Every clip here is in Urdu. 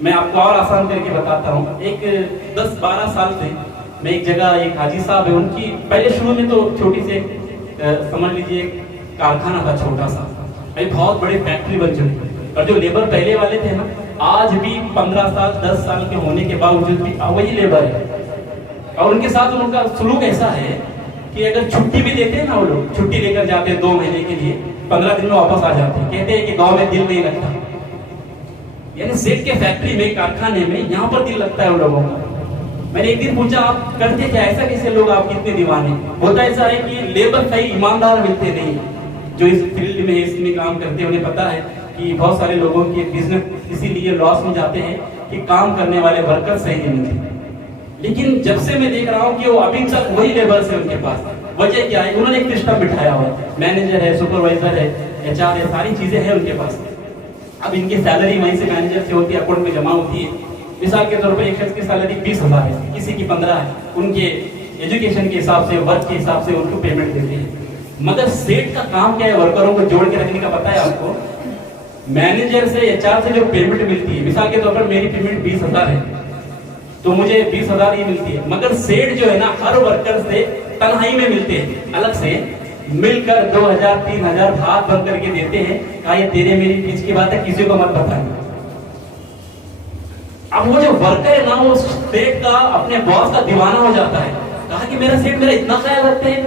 میں آپ کو اور آسان کر کے بتاتا ہوں. ایک 10-12 سال سے میں ایک جگہ, ایک حاجی صاحب ہے, ان کی پہلے شروع میں تو چھوٹی سے سمجھ لیجیے کارخانہ تھا چھوٹا سا, ابھی بہت بڑی فیکٹری بن چکی. اور جو لیبر پہلے والے تھے نا, آج بھی 15 سال 10 سال کے ہونے کے باوجود بھی وہی لیبر ہے. اور ان کے ساتھ ان کا سلوک ایسا ہے کہ اگر چھٹی بھی دیتے ہیں نا, وہ لوگ چھٹی لے کر جاتے ہیں 2 مہینے کے لیے, 15 دن میں واپس آ جاتے ہیں. کہتے ہیں کہ گاؤں میں دل نہیں لگتا. یعنی سیٹ کے فیکٹری میں, کارخانے میں, یہاں پر دل لگتا ہے ان لوگوں کا. میں نے ایک دن پوچھا آپ کرتے کیا, ایسا کیسے لوگ آپ کتنے دیوانے. ہوتا ایسا ہے کہ لیبر صحیح ایماندار ملتے نہیں, جو اس فیلڈ میں اس میں کام کرتے ہیں انہیں پتا ہے کہ بہت سارے لوگوں کے بزنس اسی لیے لاس میں جاتے ہیں کہ کام کرنے والے ورکر صحیح نہیں ملتے. لیکن جب سے میں دیکھ رہا ہوں کہ وہ ابھی تک وہی لیبر سے ان کے پاس, وجہ کیا ہے, انہوں نے ایک سسٹم بٹھایا ہوا ہے, مینیجر ہے, سپروائزر ہے, HR ہے, ساری چیزیں ہیں ان کے پاس. اب ان کی سیلری وہیں سے مینیجر سے ہوتی ہے, اکاؤنٹ میں جمع ہوتی ہے. مثال کے طور پر ایک شخص کی سیلری 20,000 ہے, کسی کی 15 ہے. ان کے ایجوکیشن کے حساب سے, ورک کے حساب سے ان کو پیمنٹ دیتے ہیں. مگر سیٹ کا کام کیا ہے, ورکروں کو جوڑ کے رکھنے کا. پتا ہے آپ کو مینیجر سے, HR سے جو پیمنٹ ملتی ہے, مثال کے طور پر میری پیمنٹ 20,000 ہے تو مجھے 20,000 ہی ملتی ہے. مگر سیٹ جو ہے نا, ہر ورکر سے تنہائی میں ملتے ہیں, الگ سے مل کر 2,000-3,000 ہاتھ بند کر کے دیتے ہیں. کہا یہ تیرے میری بیچ کی بات ہے, کسی کو مت بتائیں. اب وہ جو ورکر ہے نا, وہ سیٹ کا, اپنے باس کا دیوانہ ہو جاتا ہے. کہا کہ میرا سیٹ میرا اتنا خیال رکھتے ہیں,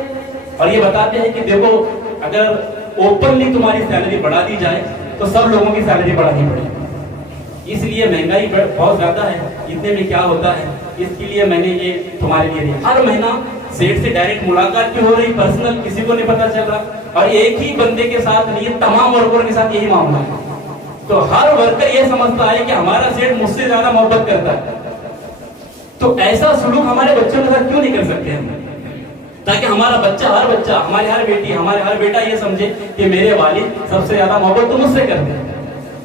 اور یہ بتاتے ہیں کہ دیکھو اگر اوپنلی تمہاری سیلری بڑھا دی جائے تو سب لوگوں کی سیلری بڑھانی پڑے گی. اس لیے مہنگائی بہت زیادہ ہے, اتنے میں کیا ہوتا ہے, اس کے لیے میں نے یہ تمہارے لیے دیا. ہر مہینہ سیٹ سے ڈائریکٹ ملاقات کی ہو رہی, پرسنل, کسی کو نہیں پتا چل رہا. اور ایک ہی بندے کے ساتھ نہیں, تمام ورکروں کے ساتھ یہی معاملہ ہے. تو ہر ورکر یہ سمجھتا ہے کہ ہمارا سیٹ مجھ سے زیادہ محبت کرتا ہے. تو ایسا سلوک ہمارے بچوں کے ساتھ کیوں نہیں کر سکتے ہم, تاکہ ہمارا بچہ, ہر بچہ, ہماری ہر بیٹی, ہمارے ہر بیٹا یہ سمجھے کہ میرے والد سب سے زیادہ محبت تو مجھ سے کرتے ہیں.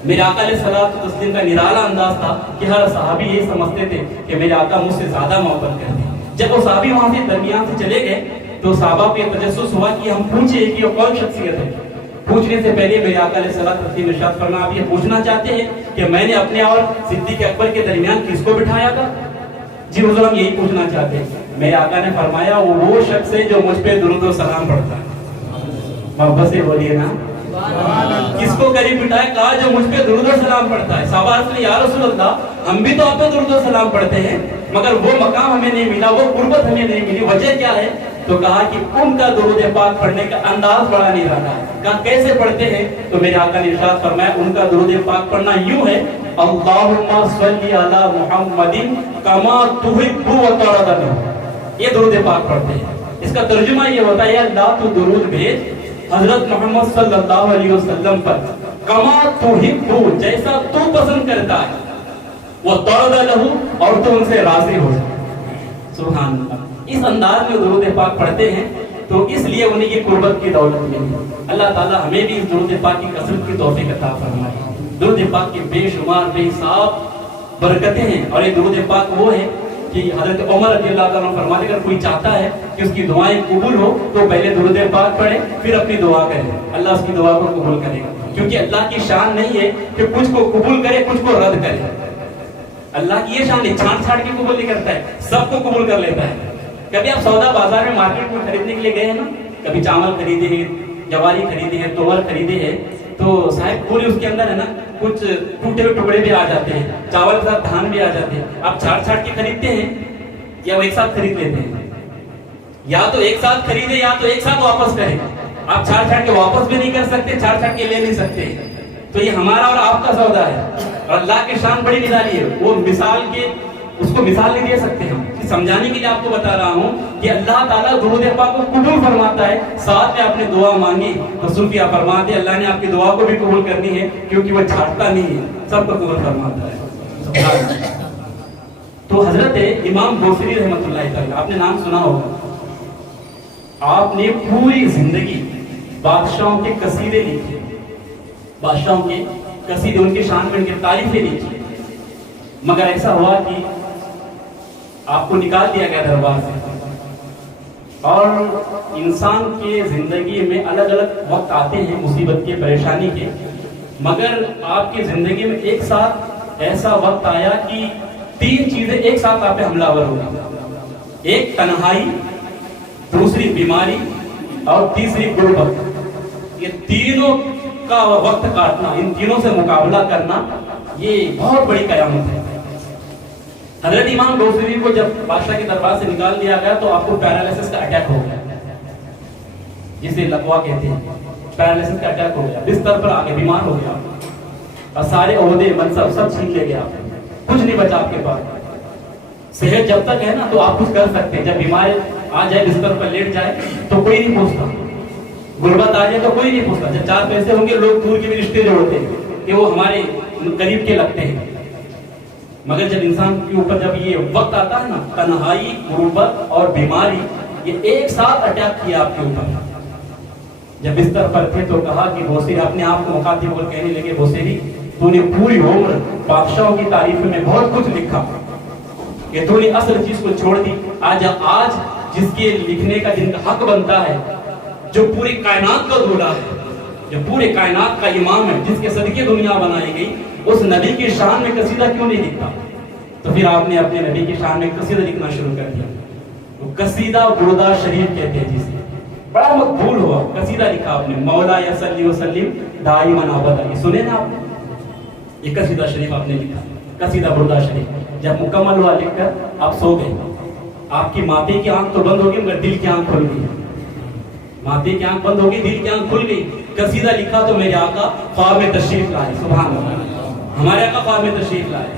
میرے آقا علیہ الصلوۃ والتسلیم کا نرالا انداز تھا کہ ہر صحابی یہ سمجھتے تھے کہ میرے آقا مجھ سے زیادہ محبت کرتے ہیں. جب وہ صحابی وہاں سے درمیان سے چلے گئے تو صحابہ کو یہ تجسس ہوا کہ ہم پوچھیں کہ وہ کون شخصیت ہے. پوچھنے سے پہلے میرے آقا علیہ الصلوۃ والتسلیم ارشاد فرمایا, آپ یہ پوچھنا چاہتے ہیں کہ میں نے اپنے اور صدیق اکبر کے درمیان کس کو بٹھایا تھا؟ جی حضور ہم یہی پوچھنا چاہتے ہیں. میرے آقا نے فرمایا وہ شخص ہے جو مجھ پہ درود و سلام پڑھتا ہے. محبت سے بولیے نا, کس کو قریب بٹھایا؟ کہا جو مجھ پہ درود و سلام پڑھتا ہے. صحابہ عرض نے یا رسول اللہ ہم بھی تو آپ پہ درود و سلام پڑھتے ہیں, مگر وہ مقام ہمیں نہیں ملا, وہ قربت ہمیں نہیں ملی, وجہ کیا ہے؟ تو کہا کہ ان کا درود پاک پڑھنے کا انداز بڑا نہیں رہا. کہا کیسے پڑھتے ہیں؟ تو میرے آقا نے ارشاد فرمایا ان کا درود پاک پڑھنا یوں ہے, اللہم صلی علی محمد کما تحب و ترضى. یہ درود پاک پڑھتے ہیں. اس کا ترجمہ یہ ہوتا ہے, یا اللہ تو درود بھیج حضرت محمد صلی اللہ علیہ وسلم پر, کما تحب, جیسا تو پسند کرتا ہے, وہ ترضى له, اور تو ان سے راضی ہو جائے. سبحان اللہ. اس انداز میں درود پاک پڑھتے ہیں تو اس لیے انہیں کی قربت کی دولت ملی. اللہ تعالیٰ ہمیں بھی اس درود پاک کی کثرت کی توفیق عطا فرمائے. درود پاک کی بے شمار بے حساب برکتیں ہیں, اور یہ درود پاک وہ ہے کہ حضرت عمر رضی اللہ تعالیٰ عنہ فرماتے, اگر کوئی چاہتا ہے کہ اس کی دعائیں قبول ہو تو پہلے درود پاک پڑھے, پھر اپنی دعا کرے, اللہ اس کی دعا کو قبول کرے گا. کیونکہ اللہ کی شان نہیں ہے کہ کچھ کو قبول کرے کچھ کو رد کرے. اللہ کی یہ شان ہے, چھانٹ چھانٹ کے قبول نہیں کرتا ہے, سب کو قبول کر لیتا ہے. کبھی آپ سودا بازار میں مارکیٹ میں خریدنے کے لیے گئے ہیں نا, کبھی چاول خریدے ہیں, جواری خریدے ہیں, توور خریدے ہیں, تو صاحب پورے اس کے اندر ہے نا کچھ ٹوٹے ہوئے ٹکڑے بھی آ جاتے ہیں, چاول کے ساتھ دھان بھی آ جاتے ہیں. آپ چھاٹ چھاٹ کے خریدتے ہیں یا وہ ایک ساتھ خرید لیتے ہیں؟ یا تو ایک ساتھ خریدے یا تو ایک ساتھ واپس کریں. آپ چھاٹ چھاٹ کے واپس بھی نہیں کر سکتے, چھاٹ چھاٹ کے لے نہیں سکتے. تو یہ ہمارا اور آپ کا سودا ہے, اور اللہ کی شان بڑی نرالی ہے. وہ مثال کے, اس کو مثال نہیں دے سکتے ہم, سمجھانے کے لیے آپ کو بتا رہا ہوں کہ اللہ تعالیٰ درود پاک کو قبول فرماتا ہے. ساتھ میں آپ نے دعا مانگی تو صوفیہ فرماتے ہیں اللہ نے آپ کی دعا کو بھی قبول کرنی ہے, کیونکہ وہ چھاٹتا نہیں ہے, سب کو قبول فرماتا ہے. تو حضرت امام بوصیری رحمۃ اللہ تعالیٰ, آپ نے نام سنا ہوگا, آپ نے پوری زندگی بادشاہوں کے قصیدے لکھے, بادشاہوں کے قصیدے, ان کے شان میں ان کی تعریفیں لکھی. مگر ایسا ہوا کہ آپ کو نکال دیا گیا دربار سے. اور انسان کے زندگی میں الگ الگ وقت آتے ہیں مصیبت کے, پریشانی کے, مگر آپ کی زندگی میں ایک ساتھ ایسا وقت آیا کہ 3 چیزیں ایک ساتھ آپ پہ حملہ آور ہوگی، ایک تنہائی، دوسری بیماری اور تیسری غربت۔ یہ تینوں کا وقت کاٹنا، ان تینوں سے مقابلہ کرنا، یہ بہت بڑی قیامت ہے۔ حضرت امام دوسری کو جب بادشاہ کے دربار سے نکال دیا گیا تو آپ کو پیرالائسس کا اٹیک ہو گیا، جسے لقوا کہتے ہیں، پیرالائسس کا اٹیک ہو گیا، بستر پر آگے بیمار ہو گیا اور سارے عہدے منصب سب چھین لے گیا، کچھ نہیں بچا آپ کے پاس۔ صحت جب تک ہے نا تو آپ کچھ کر سکتے ہیں، جب بیمار آ جائے بستر پر لیٹ جائے تو کوئی نہیں پوچھتا، غربت آ جائے تو کوئی نہیں پوچھتا، جب 4 پیسے ہوں گے لوگ دور کے بھی رشتے جوڑتے ہیں کہ وہ ہمارے قریب کے لگتے ہیں۔ مگر جب انسان کے اوپر جب یہ وقت آتا ہے نا، تنہائی، غربت اور بیماری، یہ ایک ساتھ اٹیک کیا آپ کے اوپر۔ جب بستر پر تھے تو کہا کہ بوسیری، اپنے آپ کو مخاطب اور کہنے لگے، بوسیری تو نے پوری عمر بادشاہوں کی تعریف میں بہت کچھ لکھا کہ تو نے اصل چیز کو چھوڑ دی۔ آج جس کے لکھنے کا جن کا حق بنتا ہے، جو پوری کائنات کا دولا ہے، جو پورے کائنات کا امام ہے، جس کے صدقے دنیا بنائی گئی، اس نبی کی شان میں قصیدہ کیوں نہیں لکھتا؟ تو پھر آپ نے اپنے نبی کی شان میں قصیدہ لکھنا شروع کر دیا۔ وہ قصیدہ بردہ شریف کہتے ہیں جسے، بڑا مقبول ہوا، قصیدہ لکھا آپ نے، مولا یا صلی وسلم دائما ابدا۔ یہ سنے نا آپ نے، یہ قصیدہ شریف آپ نے لکھا، قصیدہ بردہ شریف۔ جب مکمل ہوا لکھ کر آپ سو گئے، آپ کی ماتے کی آنکھ تو بند ہوگی مگر دل کی آنکھ کھل گئی، ماتے کی آنکھ بند ہوگی، دل کی آنکھ کھل گئی۔ قصیدہ لکھا تو میرے آقا خواب میں تشریف لائے، سبحان اللہ، ہمارے آقا خواب میں تشریف لائے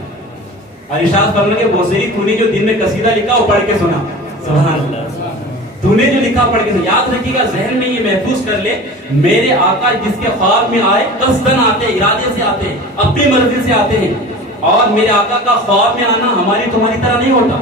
اور ارشاد فرمانے کے، بوسیری تو نے جو دن میں قصیدہ لکھا وہ پڑھ کے سنا، سبحان اللہ، تو نے جو لکھا پڑھ کے سنا۔ یاد رکھیے گا، ذہن میں یہ محفوظ کر لے، میرے آقا جس کے خواب میں آئے، قصدن آتے، ارادے سے آتے ہیں، اپنی مرضی سے آتے ہیں، اور میرے آقا کا خواب میں آنا ہماری تمہاری طرح نہیں ہوتا۔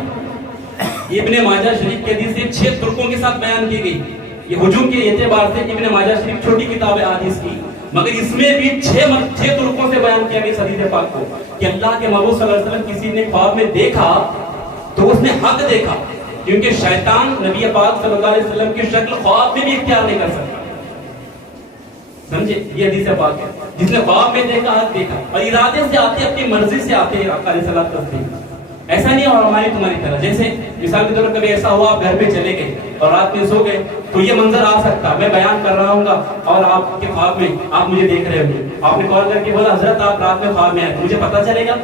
ابن ماجہ شریف کے حدیث 6 ترکوں کے ساتھ بیان کی گئی، یہ ہجوم کے اعتبار سے ابن ماجہ شریف چھوٹی کتاب ہے حدیث کی، مگر اس میں بھی 6 ترکوں سے بیان کیا گیا اس حدیث پاک کو کہ اللہ کے محبوب صلی اللہ علیہ وسلم کسی نے خواب میں دیکھا تو اس نے حق دیکھا، کیونکہ شیطان نبی پاک صلی اللہ علیہ وسلم کی شکل خواب میں بھی اختیار نہیں کر سکتا، سمجھے؟ یہ حدیث پاک ہے، جس نے خواب میں دیکھا حق دیکھا، اور ارادے سے آتے، اپنی مرضی سے آتے ہیں آقا علیہ الصلوۃ والتسلیم۔ ایسا نہیں اور ہماری تمہاری طرح، جیسے مثال کے طور پر کبھی ایسا ہوا آپ گھر پہ چلے گئے اور رات میں سو گئے تو یہ منظر آ سکتا، میں بیان کر رہا ہوں گا اور آپ کے خواب میں آپ مجھے دیکھ رہے ہوں گے، آپ نے کال کر کے بولا حضرت آپ رات میں خواب میں آئے، مجھے پتا چلے گا؟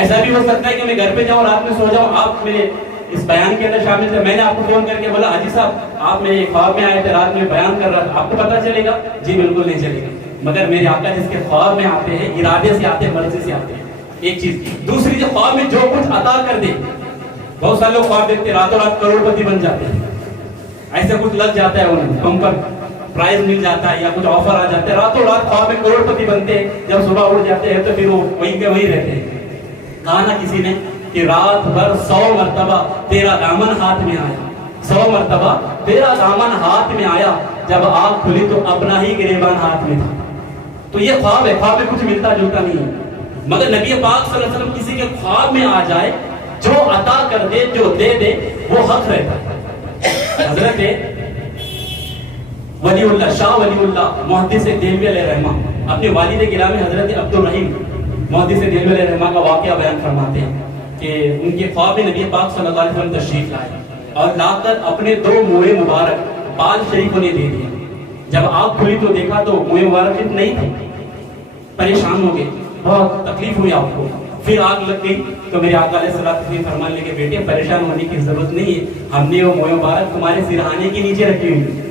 ایسا بھی ہو سکتا ہے کہ میں گھر پہ جاؤں رات میں سو جاؤں، آپ میرے اس بیان کے اندر شامل تھے، میں نے آپ کو فون کر کے بولا حاجی صاحب آپ میرے خواب میں آئے تھے، رات میں بیان کر رہا تھا، آپ کو پتا چلے گا؟ جی بالکل نہیں چلے گا۔ مگر میرے آقا جس کے خواب میں آتے ہیں، ارادے سے آتے ہیں، مرضی سے آتے ہیں، ایک چیز۔ دوسری، جو خواب میں جو کچھ عطا کر دے، بہت سارے لوگ خواب دیکھتے راتوں رات کروڑ پتی بن جاتے ہیں، ایسا کچھ لگ جاتا ہے انہیں، بمپر پرائز مل جاتا ہے یا کچھ آفر آ جاتا ہے، راتوں رات خواب میں کروڑ پتی بنتے ہیں، جب صبح اٹھ جاتے ہیں تو پھر وہ وہیں کے وہیں رہتے ہیں۔ کہا نا کسی نے کہ رات بھر 100 مرتبہ تیرا دامن ہاتھ میں آیا، 100 مرتبہ تیرا دامن ہاتھ میں آیا، جب آنکھ کھلی تو اپنا ہی گریبان ہاتھ میں تھا۔ تو یہ خواب ہے، خواب میں کچھ ملتا جلتا نہیں ہے، مگر نبی پاک صلی اللہ علیہ وسلم کسی کے خواب میں آ جائے، جو عطا کر دے، جو دے دے، وہ حق رہتا ہے۔ حضرت ولی اللہ، شاہ ولی اللہ محدث دہلوی علیہ رحمہ اپنے والد گرامی حضرت عبدالرحیم محدث دہلوی علیہ رحمہ کا واقعہ بیان فرماتے ہیں کہ ان کے خواب میں نبی پاک صلی اللہ علیہ وسلم تشریف لائے اور لا کر اپنے 2 منہ مبارک بال شریف نے دے دیا۔ جب آنکھ کھلی تو دیکھا تو منہ مبارک نہیں تھی، پریشان ہو گئے، بہت تکلیف ہوئی آپ کو، پھر آگ لگ گئی تو میرے آقا علیہ الصلوۃ والسلام فرمانے لگے، بیٹے پریشان ہونے کی ضرورت نہیں ہے، ہم نے وہ منہ مبارک تمہارے سرہانے کے نیچے رکھی ہوئی۔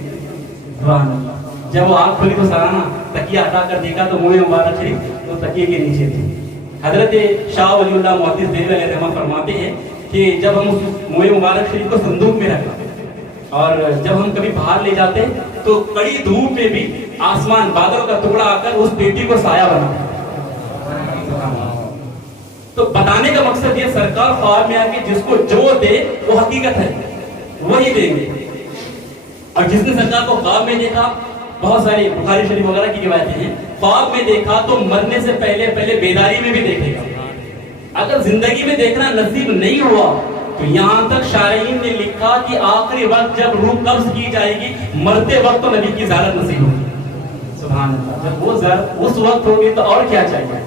سبحان اللہ، جب وہ آنکھ کھلی تو سرہانا تکیہ ہٹا کر دیکھا تو منہ مبارک شریف وہ تکیے کے نیچے تھی۔ حضرت شاہ ولی اللہ محدث دہلوی علیہ رحمہ فرماتے ہیں کہ جب ہم اس منہ مبارک شریف کو صندوق میں رکھا اور جب ہم کبھی باہر لے جاتے تو کڑی دھوپ میں بھی آسمان بادلوں کا ٹکڑا آ کر اس بیٹی کو سایہ بنا۔ تو بتانے کا مقصد یہ، سرکار خواب میں آ کے جس کو جو دے وہ حقیقت ہے، وہی دیں گے، اور جس نے سرکار کو خواب میں دیکھا، بہت ساری بخاری شریف وغیرہ کی روایتیں ہیں، خواب میں دیکھا تو مرنے سے پہلے بیداری میں بھی دیکھے گا۔ اگر زندگی میں دیکھنا نصیب نہیں ہوا تو یہاں تک شارعین نے لکھا کہ آخری وقت جب روح قبض کی جائے گی، مرتے وقت تو نبی کی زیارت نصیب ہوگی۔ سبحان اللہ، جب وہ اس وقت ہوگی تو اور کیا چاہیے۔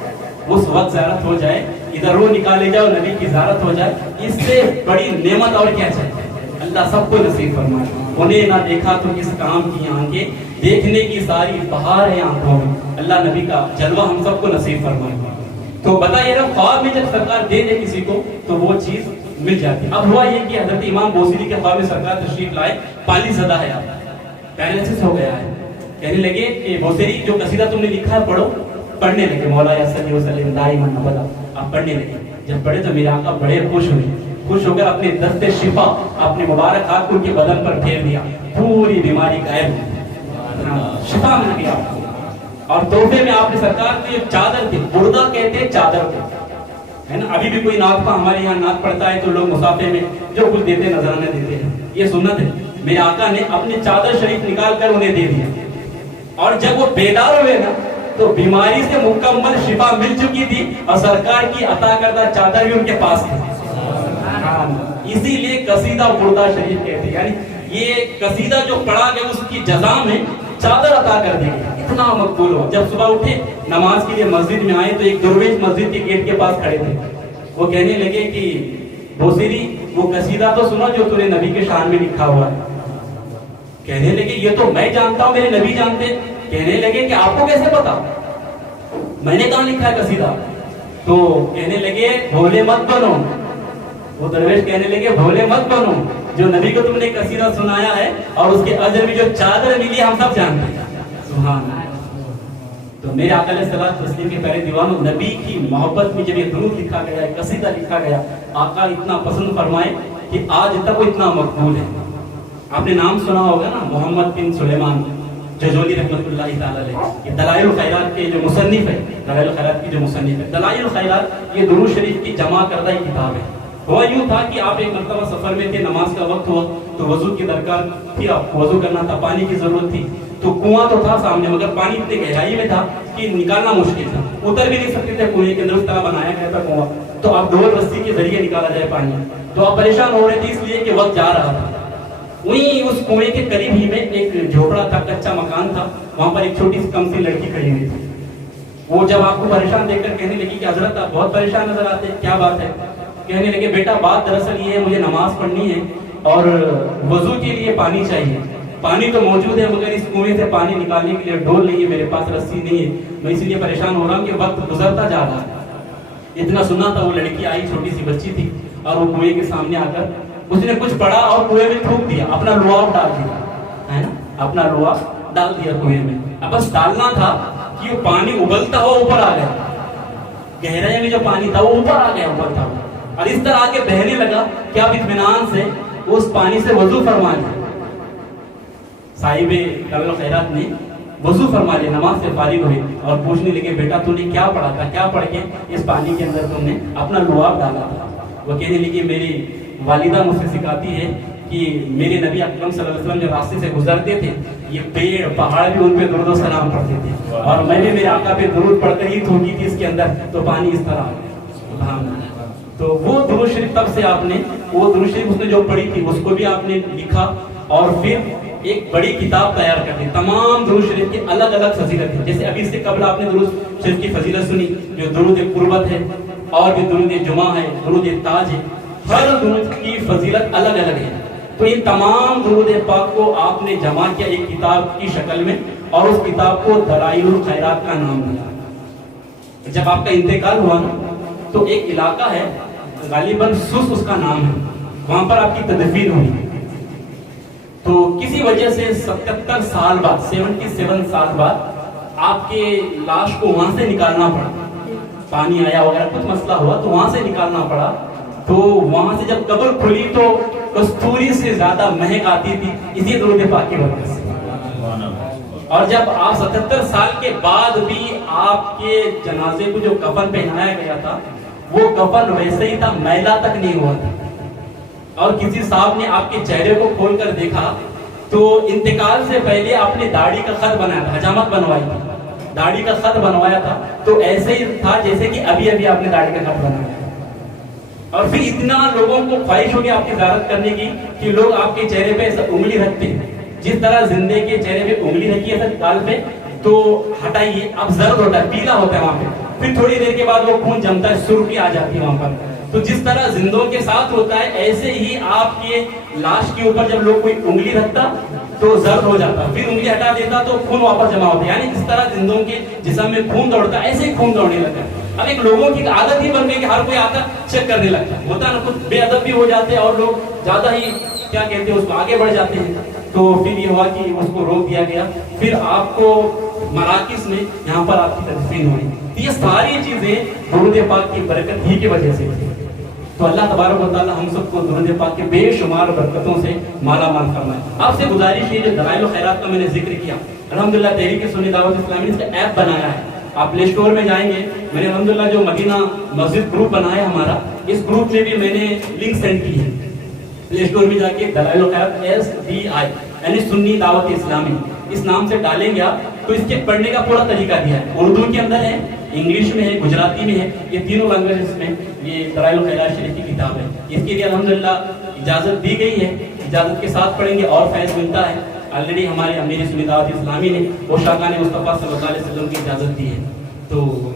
اس وقت زیارت ہو جائے, ادھر روح نکالے جائے اور نبی کی زیارت ہو جائے, اس سے بڑی نعمت اور کیا چاہیے. اللہ سب کو نصیب فرمائے. انہیں نہ دیکھا تو کس کام کی آنکھیں, دیکھنے کی ساری بہار ہے آنکھوں میں. اللہ نبی کا جلوہ ہم سب کو نصیب فرمائے. تو بتائیے نا, خواب میں جب سرکار دے دے کسی کو تو وہ چیز مل جاتی. اب ہوا یہ کہ حضرت امام بوصیری کے خواب میں سرکار تشریف لائے, پانی زدہ ہے, پیرالائسس ہو گیا ہے. کہنے لگے کہ بوصیری جو قصیدہ تم نے لکھا ہے پڑھو. پڑھنے لگے, مولا یا صلی وسلم دائما ابدا, آپ پڑھنے لگے. جب پڑھے تو میرے آقا بڑے خوش ہوئے, خوش ہو کر اپنے دست شفا اپنے مبارک ہاتھ ان کے بدن پر پھیر دیا, پوری بیماری غائب, شفا مل گیا آپ کو. اور تحفے میں آپ نے سرکار کو ایک چادر تھی, بردہ کہتے ہیں چادر کو, ہے نا. ابھی بھی کوئی نعت کا ہمارے یہاں نعت پڑھتا ہے تو لوگ مسافے میں جو کچھ دیتے نذرانے دیتے ہیں, یہ سنت ہے. میرے آقا نے اپنی چادر شریف نکال کر انہیں دے دیا, اور جب وہ بیدار ہوئے نا تو بیماری سے مکمل شفا مل چکی تھی, اور سرکار کی عطا کردہ چادر بھی ان کے پاس تھی. اسی لیے قصیدہ بردہ شریف کہتے ہیں, یعنی یہ قصیدہ جو پڑھا گیا اس کی جزا میں چادر عطا کر دی گئی, اتنا مقبول ہو. جب صبح اٹھے نماز کے لیے مسجد میں آئے تو ایک درویش مسجد کے گیٹ کے پاس کھڑے تھے. وہ کہنے لگے کہ بوصیری وہ قصیدہ تو سنا جو تُو نے نبی کے شان میں لکھا ہوا ہے. کہنے لگے یہ تو میں جانتا ہوں, میرے نبی جانتے. کہنے لگے کہ آپ کو کیسے پتا, میں نے کہاں لکھا ہے قصیدہ. تو کہنے لگے بھولے مت بنو. وہ درویش کہنے لگے بھولے مت بنو, جو نبی کو تم نے قصیدہ سنایا ہے اور اس کے اجر میں جو چادر ملی ہم سب جانتے ہیں. سبحان اللہ. تو میرے آقا علیہ الصلوۃ والتسلیم کے پیارے دیوانوں, نبی کی محبت میں جب یہ درود لکھا گیا ہے, قصیدہ لکھا گیا, آقا اتنا پسند فرمائے کہ آج تک وہ اتنا مقبول ہے. آپ نے نام سنا ہوگا نا, محمد بن سلیمان جوزولی رحمۃ اللہ تعالی علیہ, یہ دلائل الخیرات کے جو مصنف ہے, دلائل الخیرات کی جو مصنف ہے. دلائل الخیرات یہ درود شریف کی جمع کردہ ایک کتاب ہے. ہوا یوں تھا کہ آپ ایک مرتبہ سفر میں تھے, نماز کا وقت ہوا تو وضو کی درکار تھی, آپ کو وضو کرنا تھا, پانی کی ضرورت تھی. تو کنواں تو تھا سامنے, مگر پانی اتنے گہرائی میں تھا کہ نکالنا مشکل تھا, اتر بھی نہیں سکتے تھے کنویں کے اندر, اس طرح بنایا گیا تھا کنواں. تو آپ ڈول رسی کے ذریعے نکالا جائے پانی. تو آپ پریشان ہو رہے تھے اس لیے کہ وقت جا رہا تھا. وہیں اس کنویں کے قریب ہی میں ایک جھوپڑا تھا, کچا مکان تھا, وہاں پر ایک چھوٹی سی کم سی لڑکی کھڑی ہوئی تھی. وہ جب آپ کو پریشان دیکھ کر کہنے لگی کہ حضرت آپ بہت پریشان نظر آتے ہیں, کیا بات ہے. کہنے لگے بیٹا بات دراصل یہ ہے, مجھے نماز پڑھنی ہے اور وضو کے لیے پانی چاہیے. پانی تو موجود ہے مگر اس کنویں سے پانی نکالنے کے لیے ڈول نہیں ہے, میرے پاس رسی نہیں ہے, میں اس لیے پریشان ہو رہا ہوں کہ وقت گزرتا جا رہا ہے. اتنا سنا تھا, وہ لڑکی آئی, چھوٹی سی بچی تھی, اور وہ کنویں کے سامنے آ کر اس نے کچھ پڑھا اور کنویں میں تھوک دیا, اپنا لعاب ڈال دیا, ہے نا, اپنا لعاب ڈال دیا کنویں میں. اب بس ڈالنا تھا کہ وہ پانی ابلتا ہوا اوپر آ گیا, گہرائی میں جو پانی تھا وہ اوپر آ گیا, ابلتا ہوا, اور اس طرح آگے بہنے لگا کہ آپ اطمینان سے اس پانی سے وضو فرما لیں. صاحب دلائل الخیرات نے وضو فرما لیا, نماز سے فارغ ہوئے اور پوچھنے لگے بیٹا تو نے کیا پڑھا تھا, کیا پڑھ کے اس پانی کے اندر تم نے اپنا لعاب ڈالا تھا. وہ کہنے لگی میری والدہ مجھ سے سکھاتی ہے کہ میرے نبی اکرم صلی اللہ علیہ وسلم جو راستے سے گزرتے تھے, یہ پیڑ پہاڑ بھی ان پہ درود و سلام پڑھتے تھے, اور میں بھی میرے آقا پہ درود پڑھ کر ہی تھوکی تھی اس کے اندر, تو پانی اس طرح آ گیا. تو وہ درود شریف تب سے آپ نے, وہ درود شریف اس نے جو پڑھی تھی اس کو بھی آپ نے لکھا, اور پھر ایک بڑی کتاب تیار کر دی. تمام درود شریف کی الگ الگ فضیلت ہے. جیسے ابھی سے قبل آپ نے درود شریف کی فضیلت سنی, جو درود قربت ہے, اور بھی درود جمعہ ہے, درود تاج ہے, ہر درود کی فضیلت الگ الگ ہے. تو ان تمام درود پاک کو آپ نے جمع کیا ایک کتاب کی شکل میں, اور اس کتاب کو دلائل الخیرات کا نام دیا. جب آپ کا انتقال ہوا نا تو ایک علاقہ ہے, غالباً سوس اس کا نام ہے, وہاں پر آپ کی تدفین ہوئی. تو کسی وجہ سے 77 سال بعد, 77 سال بعد آپ کے لاش کو وہاں سے نکالنا پڑا. پانی آیا وغیرہ کچھ مسئلہ ہوا تو وہاں سے نکالنا پڑا. تو وہاں سے جب قبر کھلی تو کستوری سے زیادہ مہک آتی تھی, اسی درود پاک کی وجہ سے. اور جب آپ 77 سال کے بعد بھی آپ کے جنازے کو جو کفن پہنایا گیا تھا وہ کفن ویسے ہی تھا, میلا تک نہیں ہوا تھا. اور کسی صاحب نے آپ کے چہرے کو کھول کر دیکھا تو انتقال سے پہلے آپ نے داڑھی کا خط بنایا تھا, حجامت بنوائی تھی, داڑھی کا خط بنوایا تھا, تو ایسے ہی تھا جیسے کہ ابھی ابھی آپ نے داڑھی کا خط بنایا. اور پھر اتنا لوگوں کو خواہش ہوگی آپ کی زیارت کرنے کی کہ لوگ آپ کے چہرے پہ ایسا انگلی رکھتے ہیں, جس طرح زندے کے چہرے پہ انگلی رکھی ہے ایسا گال پہ, تو ہٹائیے, اب زرد ہوتا ہے, پیلا ہوتا ہے وہاں پہ, پھر تھوڑی دیر کے بعد وہ خون جمتا ہے، سرخی آ جاتی ہے وہاں پر. تو جس طرح زندوں کے ساتھ ہوتا ہے، ایسے ہی آپ کے لاش کے اوپر جب لوگ کوئی انگلی رکھتا تو زرد ہو جاتا، پھر انگلی ہٹا دیتا تو خون واپس جمع ہوتا. یعنی جس طرح زندوں کے جسم میں خون دوڑتا ہے، ایسے ہی خون دوڑنے لگا. اب ایک لوگوں کی عادت ہی بن گئی کہ ہر کوئی آتا چیک کرنے لگتا ہوتا نا، کچھ بے ادب بھی ہو جاتے ہیں اور لوگ زیادہ ہی کیا کہتے ہیں اس کو آگے بڑھ جاتے ہیں. تو پھر یہ ہوا کہ اس کو روک دیا گیا. پھر آپ کو مراکز میں یہاں پر آپ کی تدفین ہوئی. یہ ساری چیزیں درود پاک کی برکت ہی کی وجہ سے تھی. تو اللہ تبارک و تعالی ہم سب کو درود پاک کے بے شمار برکتوں سے مالا مال فرمائے. آپ سے گزارش ہے، جو دلائل و خیرات کا میں نے ذکر کیا، الحمدللہ تحریک سنی دعوت اسلامی نے اس کا ایپ بنایا ہے. آپ پلے اسٹور میں جائیں گے، میں نے الحمدللہ جو مدینہ مسجد گروپ بنایا ہے ہمارا، اس گروپ میں بھی میں نے لنک سینڈ کی ہے. پلے اسٹور میں جا کے دلائل و خیرات SDI یعنی سنی دعوت اسلامی اس نام سے ڈالیں گے آپ تو اس کے پڑھنے کا پورا طریقہ دیا ہے. اردو کے اندر ہے، انگلش میں ہے، گجراتی میں ہے، یہ تینوں لینگویجز میں یہ دلائل و خیرات شریف کی کتاب ہے. اس کے لیے الحمدللہ اجازت دی گئی ہے، اجازت کے ساتھ پڑھیں گے اور فیض ملتا ہے. آلریڈی ہمارے امیر سنی دعوت اسلامی نے وہ شاہکان مصطفیٰ صلی اللہ علیہ وسلم کی اجازت دی ہے. تو